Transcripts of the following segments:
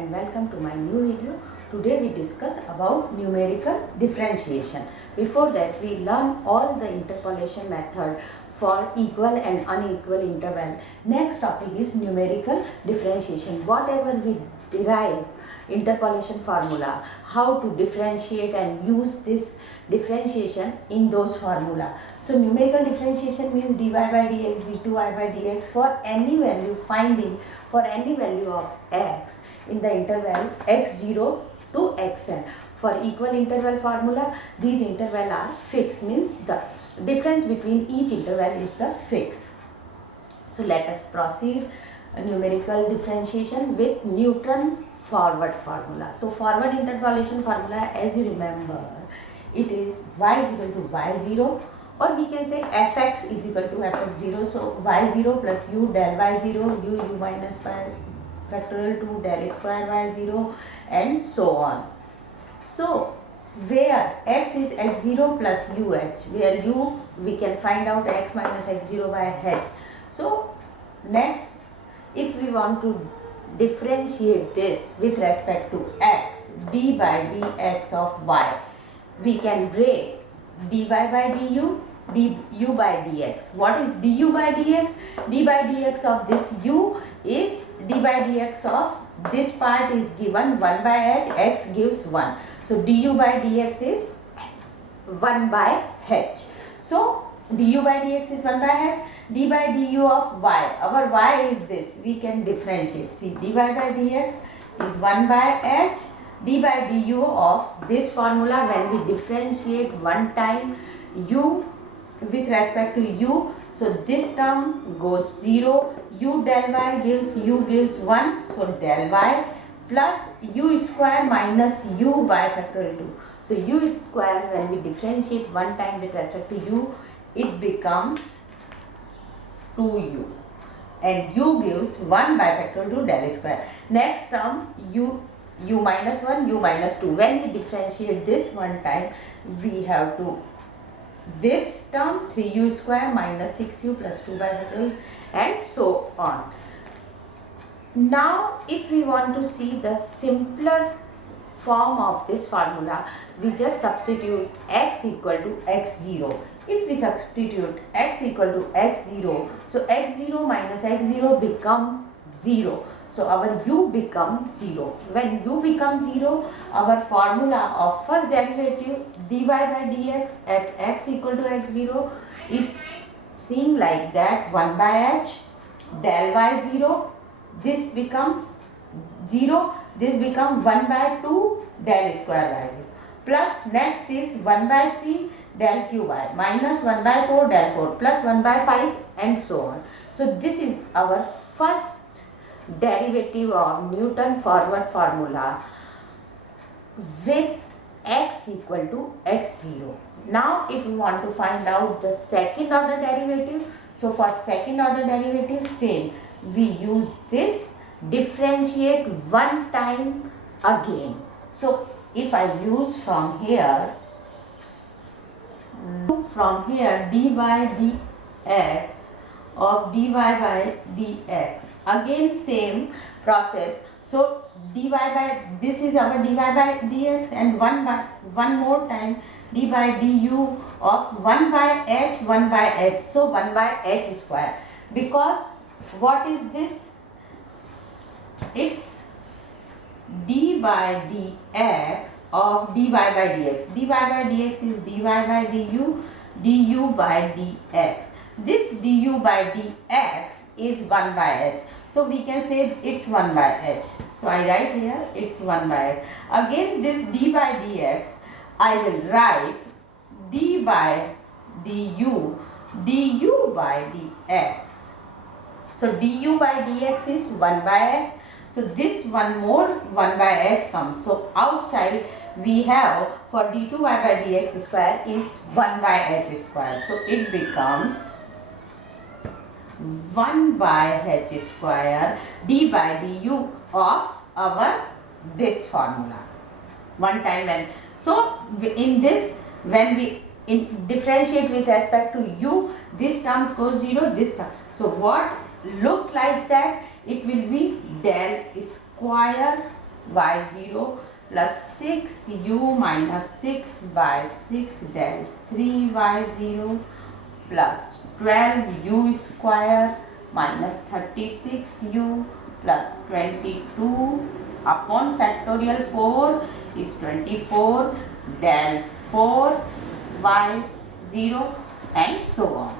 and welcome to my new video. Today we discuss about numerical differentiation. Before that we learn all the interpolation method for equal and unequal interval. Next topic is numerical differentiation. Whatever we derive interpolation formula, how to differentiate and use this differentiation in those formula. So numerical differentiation means dy by dx, d2y by dx for any value, finding for any value of x in the interval x0 to xn. For equal interval formula, these interval are fixed, means the difference between each interval is the fix. So let us proceed numerical differentiation with Newton forward formula. So forward interpolation formula, as you remember, it is y is equal to y0, or we can say fx is equal to fx0. So y0 plus u del y0, u minus pi factorial 2 del square y0, and so on. So where x is x0 plus uh, where u we can find out x minus x0 by h. So next, if we want to differentiate this with respect to x, d by dx of y, we can break dy by du, du by dx. What is du by dx? d by dx of this u is d by dx of this part is given 1 by h, x gives 1. So du by dx is 1 by h. So du by dx is 1 by h, d by du of y, our y is this, we can differentiate. See, dy by dx is 1 by h, d by du of this formula, when we differentiate one time u with respect to u, so this term goes 0, u del y gives 1, so del y plus u square minus u by factorial 2. So u square, when we differentiate one time with respect to u, it becomes 2u, and u gives 1 by factorial 2 del square. Next term, u minus 1, u minus 2. When we differentiate this one time, we have to this term 3u square minus 6u plus 2 by factorial, and so on. Now if we want to see the simpler form of this formula, we just substitute x equal to x0. If we substitute x equal to x0, so x0 minus x0 become 0. So our u becomes 0. When u becomes 0, our formula of first derivative dy by dx at x equal to x0 is seen like that: 1 by h del y0, this becomes 0, this becomes 1 by 2 del square y0, plus next is 1 by 3 del qy minus 1 by 4 del 4 plus 1 by 5, and so on. So this is our first derivative of Newton forward formula with x equal to x0. Now if we want to find out the second order derivative, so for second order derivative, same, we use this, differentiate one time again. So if I use from here dy dx of dy by dx, again same process. So dy by, this is our dy by dx, and one more time d by du of 1 by h, 1 by h, so 1 by h square. Because what is this? It's d by dx of dy by dx. dy by dx is dy by du, du by dx. This du by dx is 1 by h. So we can say it's 1 by h. So I write here it's 1 by h. Again this d by dx, I will write d by du, du by dx. So du by dx is 1 by h. So this one more 1 by h comes. So outside we have for d2y by dx square is 1 by h square. So it becomes 1 by h square d by du of our this formula. One time, and so in this, when we differentiate with respect to u, this terms goes 0, this term. So what look like that, it will be del square y0 plus 6u minus 6 by 6 del 3y0 plus 12u square minus 36u plus 22 upon factorial 4 is 24 del 4 y0 and so on.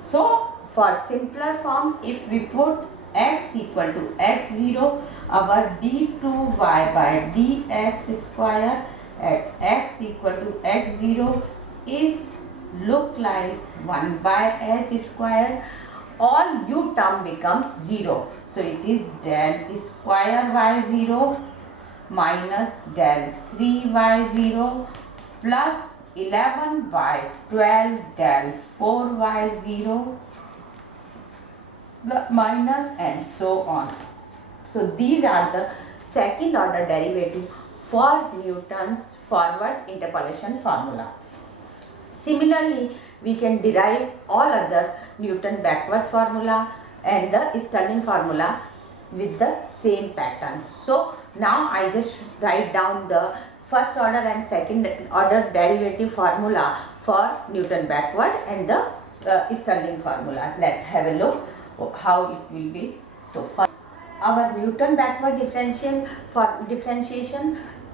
So for simpler form, if we put x equal to x0, our d2y by dx square at x equal to x0 is look like 1 by h square. All u term becomes 0. So it is del square y0 minus del 3y0 plus 11 by 12 del 4y0 minus and so on. So these are the second order derivative for Newton's forward interpolation formula. Similarly, we can derive all other Newton backwards formula and the Stirling formula with the same pattern. So now I just write down the first order and second order derivative formula for Newton backward and the Stirling formula. Let's have a look how it will be. So for our Newton backward differentiation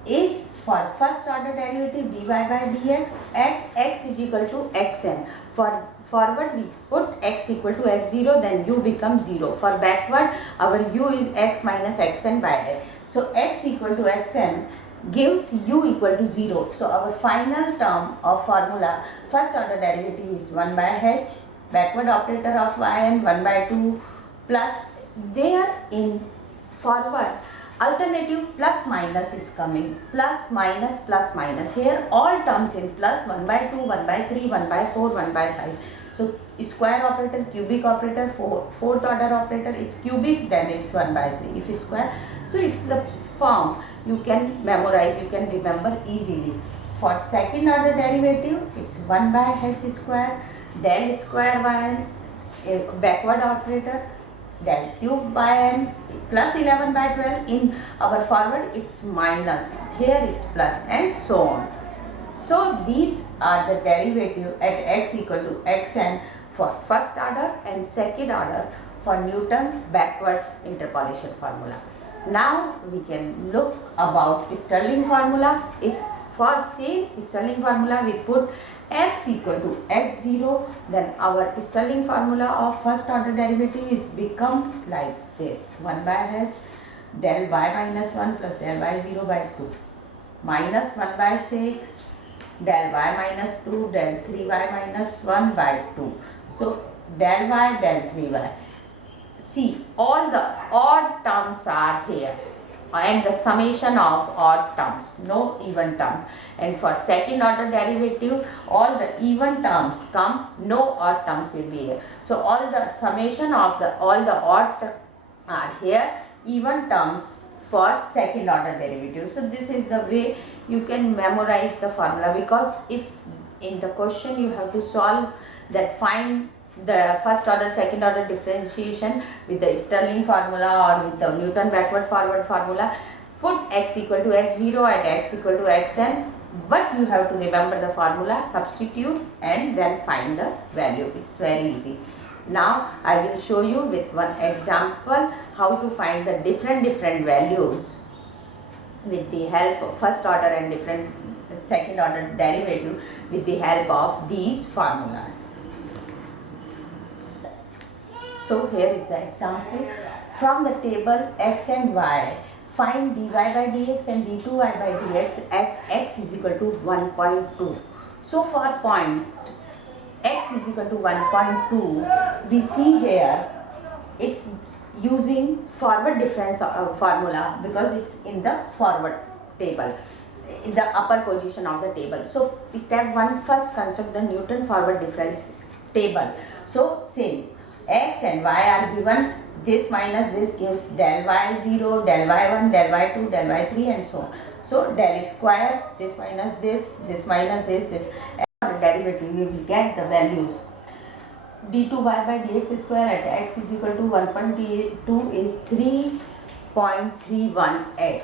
is for first order derivative dy by dx at x is equal to xn. For forward we put x equal to x0, then u becomes 0. For backward our u is x minus xn by x. So x equal to xn gives u equal to 0. So our final term of formula first order derivative is 1 by h, backward operator of yn 1 by 2 plus there in forward alternative plus minus is coming, plus minus, here all terms in plus 1 by 2, 1 by 3, 1 by 4, 1 by 5. So square operator, cubic operator, fourth order operator, if cubic then it's 1 by 3, if square. So it's the form you can memorize, you can remember easily. For second order derivative it's 1 by h square, del square y, backward operator, del cube by n plus 11 by 12. In our forward it's minus, here it's plus and so on. So these are the derivative at x equal to xn for first order and second order for Newton's backward interpolation formula. Now we can look about Stirling formula. If for same Stirling formula we put x equal to x0, then our Stirling formula of first order derivative is becomes like this: 1 by h del y minus 1 plus del y0 by 2 minus 1 by 6 del y minus 2 del 3y minus 1 by 2. So del y del 3y. See, all the odd terms are here and the summation of odd terms, no even terms. And for second order derivative, all the even terms come, no odd terms will be here. So all the summation of all the odd are here, even terms for second order derivative. So this is the way you can memorize the formula, because if in the question you have to solve that, find the first order second order differentiation with the Stirling formula or with the Newton backward forward formula, put x equal to x0 and x equal to xn, but you have to remember the formula, substitute and then find the value. It's very easy. Now I will show you with one example how to find the different values with the help of first order and second order derivative with the help of these formulas. So here is the example. From the table x and y, find dy by dx and d2y by dx at x is equal to 1.2. So for point x is equal to 1.2, we see here it's using forward difference formula because it's in the forward table, in the upper position of the table. So step 1, first construct the Newton forward difference table. So same, x and y are given, this minus this gives del y0, del y1, del y2, del y3 and so on. So del square, this minus this minus this. And derivative we will get the values. d2y by dx square at x is equal to 1.2 is 3 0.318.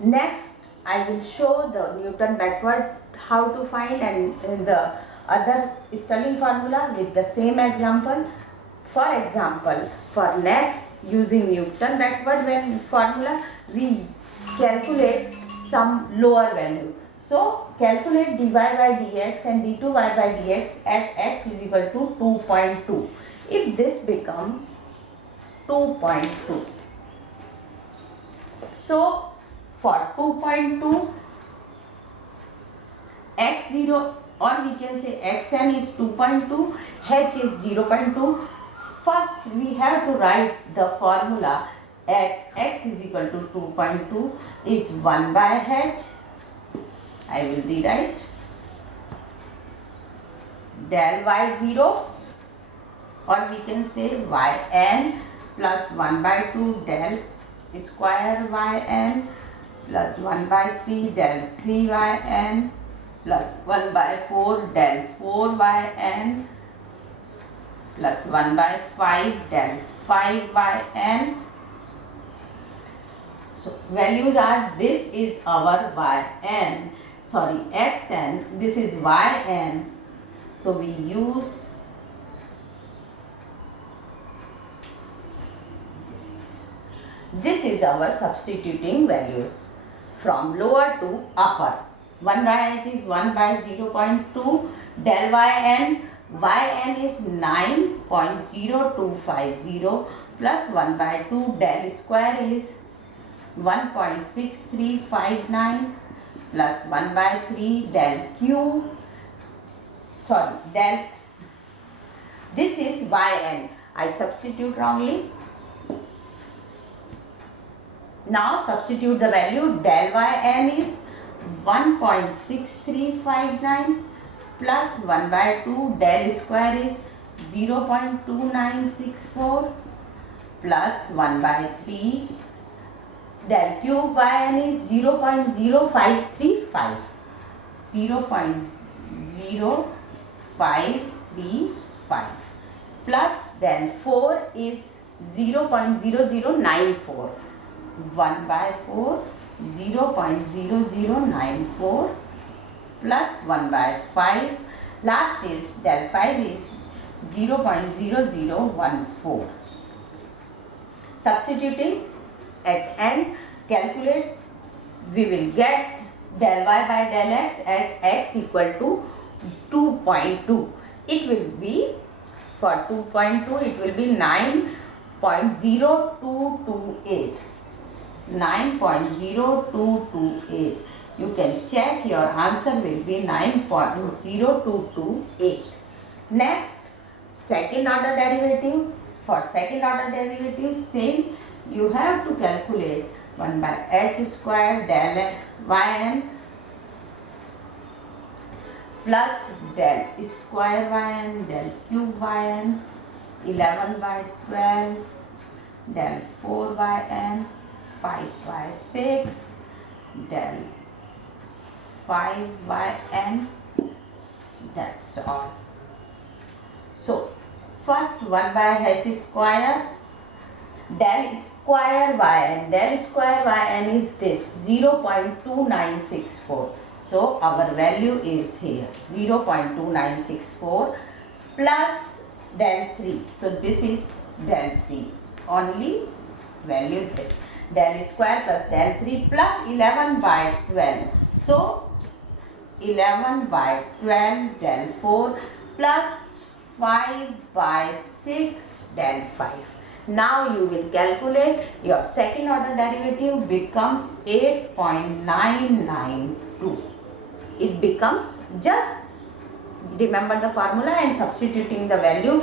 Next, I will show the Newton backward how to find and the other Stirling formula with the same example. For example, for next using Newton backward formula, we calculate some lower value. So calculate dy by dx and d2y by dx at x is equal to 2.2. If this become 2.2, so for 2.2, x0, or we can say xn is 2.2, h is 0.2. First we have to write the formula at x is equal to 2.2 is 1 by h. I will rewrite del y0, or we can say yn plus 1 by 2 del square yn plus 1 by 3 del 3yn plus 1 by 4 del 4yn plus 1 by 5 del 5yn. So values are, this is our xn, this is yn. So we use this is our substituting values from lower to upper. 1 by h is 1 by 0.2 del yn is 9.0250 plus 1 by 2 del square is 1.6359 plus 1 by 3 del this is yn. I substitute wrongly. Now substitute the value. Del yn is 1.6359 plus 1 by 2 del square is 0.2964 plus 1 by 3 del cube yn is 0.0535 plus del 4 is 0.0094 1 by 4 0.0094 plus 1 by 5, last is del 5 is 0.0014. Substituting at end, calculate, we will get del y by del x at x equal to 2.2. It will be, for 2.2 it will be 9.0228. 9.0228. You can check, your answer will be 9.0228. Next, second order derivative. For second order derivative, same, you have to calculate 1 by h square del yn plus del square yn del cube yn 11 by 12 del 4 yn 5 by 6 del 5 by n. That's all. So first 1 by h square del square yn. Del square yn is this 0.2964. So our value is here 0.2964 plus del 3. So this is del 3. Only value this. Del square plus del 3 plus 11 by 12. So 11 by 12 del 4 plus 5 by 6 del 5. Now you will calculate, your second order derivative becomes 8.992. It becomes, just remember the formula and substituting the value.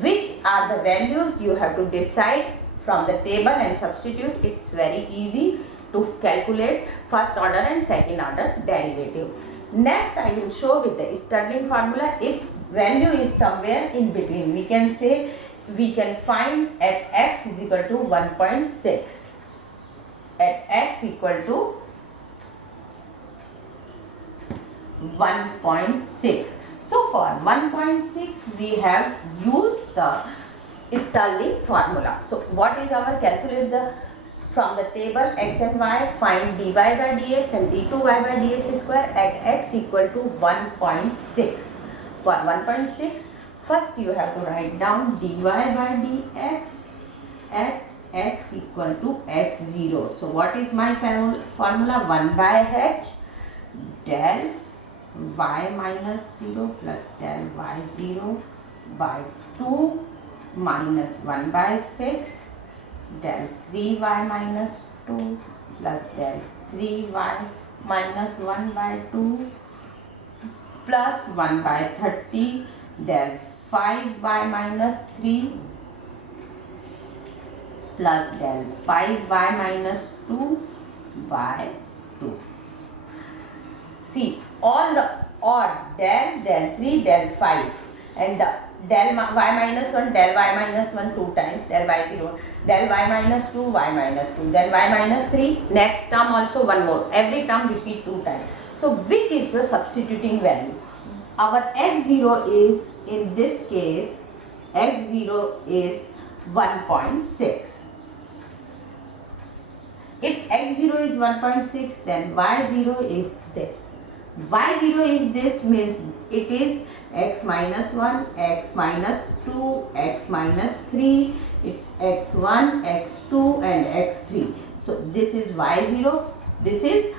Which are the values you have to decide from the table and substitute. It's very easy to calculate first order and second order derivative. Next, I will show with the Stirling formula. If value is somewhere in between, we can say, we can find at x is equal to 1.6. At x equal to 1.6. So for 1.6 we have used the Stirling formula. So what is our, calculate the From the table x and y, find dy by dx and d2y by dx square at x equal to 1.6. For 1.6, first you have to write down dy by dx at x equal to x0. So what is my formula? 1 by h del y minus 0 plus del y0 by 2 minus 1 by 6 del 3y minus 2 plus del 3y minus 1 by 2 plus 1 by 30 del 5y minus 3 plus del 5y minus 2 by 2. See, all the odd del 3, del 5 and the del y minus 1, del y minus 1 2 times, del y0, del y minus 2, y minus 2, del y minus 3, next term also one more. Every term repeat 2 times. So, which is the substituting value? Our x0 is, in this case, x0 is 1.6. If x0 is 1.6, then y0 is this. Y0 is this means it is x minus 1, x minus 2, x minus 3, it's x1, x2 and x3. So this is y0. This is,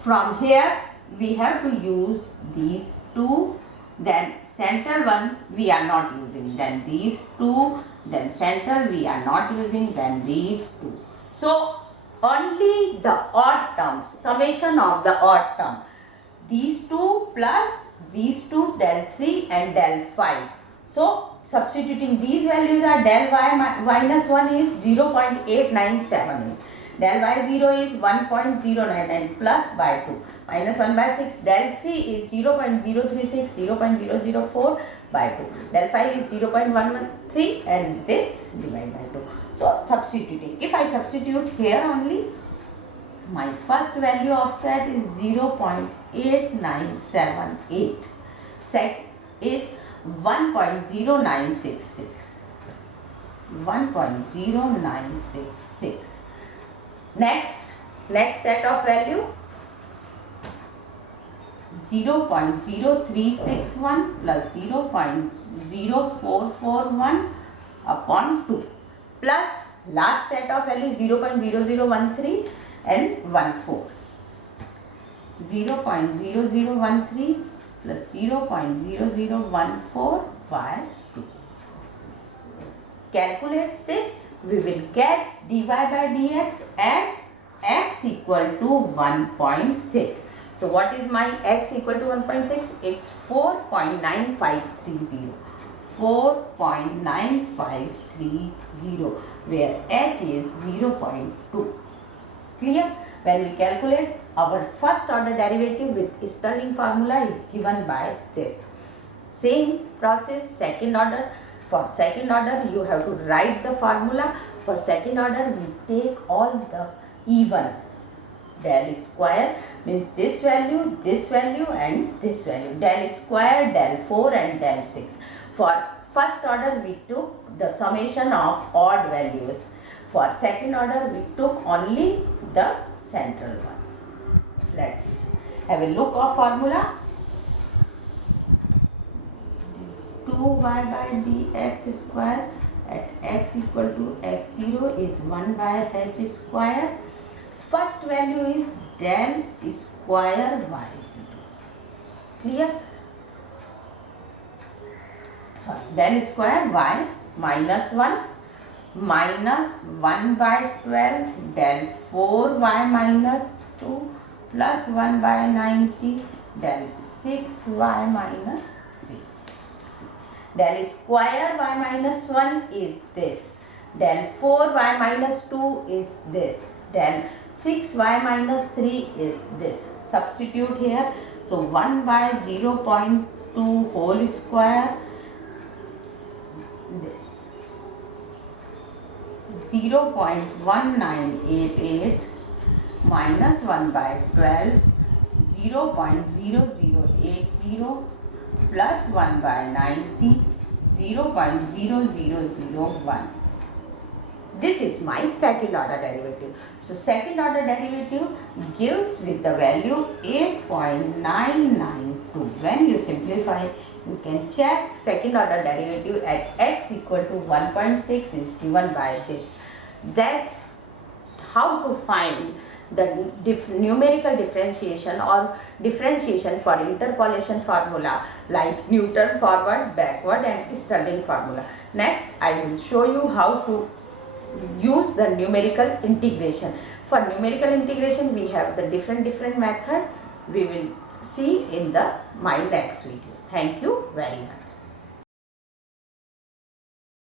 from here we have to use these two, then central one we are not using, then these two, then central we are not using, then these two. So only the odd terms, summation of the odd term, these two plus these two, del 3 and del 5. So substituting these values are del y minus 1 is 0.8978, del y0 is 1.099 plus by 2, minus 1 by 6, del 3 is 0.036, 0.004 by 2, del 5 is 0.113 and this divided by 2. So substituting, if I substitute here only, my first value of set is 0.8978. Set is 1.0966. 1.0966. Next set of value 0.0361 plus 0.0441 upon 2 plus last set of value 0.0013 and 14. 0.0013 plus 0.0014 by 2. Calculate this. We will get dy by dx at x equal to 1.6. So what is my x equal to 1.6? It's 4.9530. 4.9530 where h is 0.2. Clear? When we calculate, our first order derivative with Stirling formula is given by this. Same process, second order. For second order, you have to write the formula. For second order, we take all the even. Del square means this value and this value. Del square, del 4 and del 6. For first order, we took the summation of odd values. For second order, we took only the central one. Let's have a look of formula. 2y by dx square at x equal to x0 is 1 by h square. First value is del square y0. Clear? Sorry, del square y minus 1 minus 1 by 12 del 4y minus 2 plus 1 by 90 del 6y minus 3. Del square y minus 1 is this. Del 4y minus 2 is this. Del 6y minus 3 is this. Substitute here. So 1 by 0.2 whole square, this. 0.1988 minus 1 by 12, 0.0080 plus 1 by 90, 0.0001. This is my second order derivative. So second order derivative gives with the value 8.992. When you simplify, you can check second order derivative at x equal to 1.6 is given by this. That's how to find the numerical differentiation or differentiation for interpolation formula like Newton forward, backward and Stirling formula. Next, I will show you how to use the numerical integration. For numerical integration, we have the different method. We will see in my next video. Thank you very much.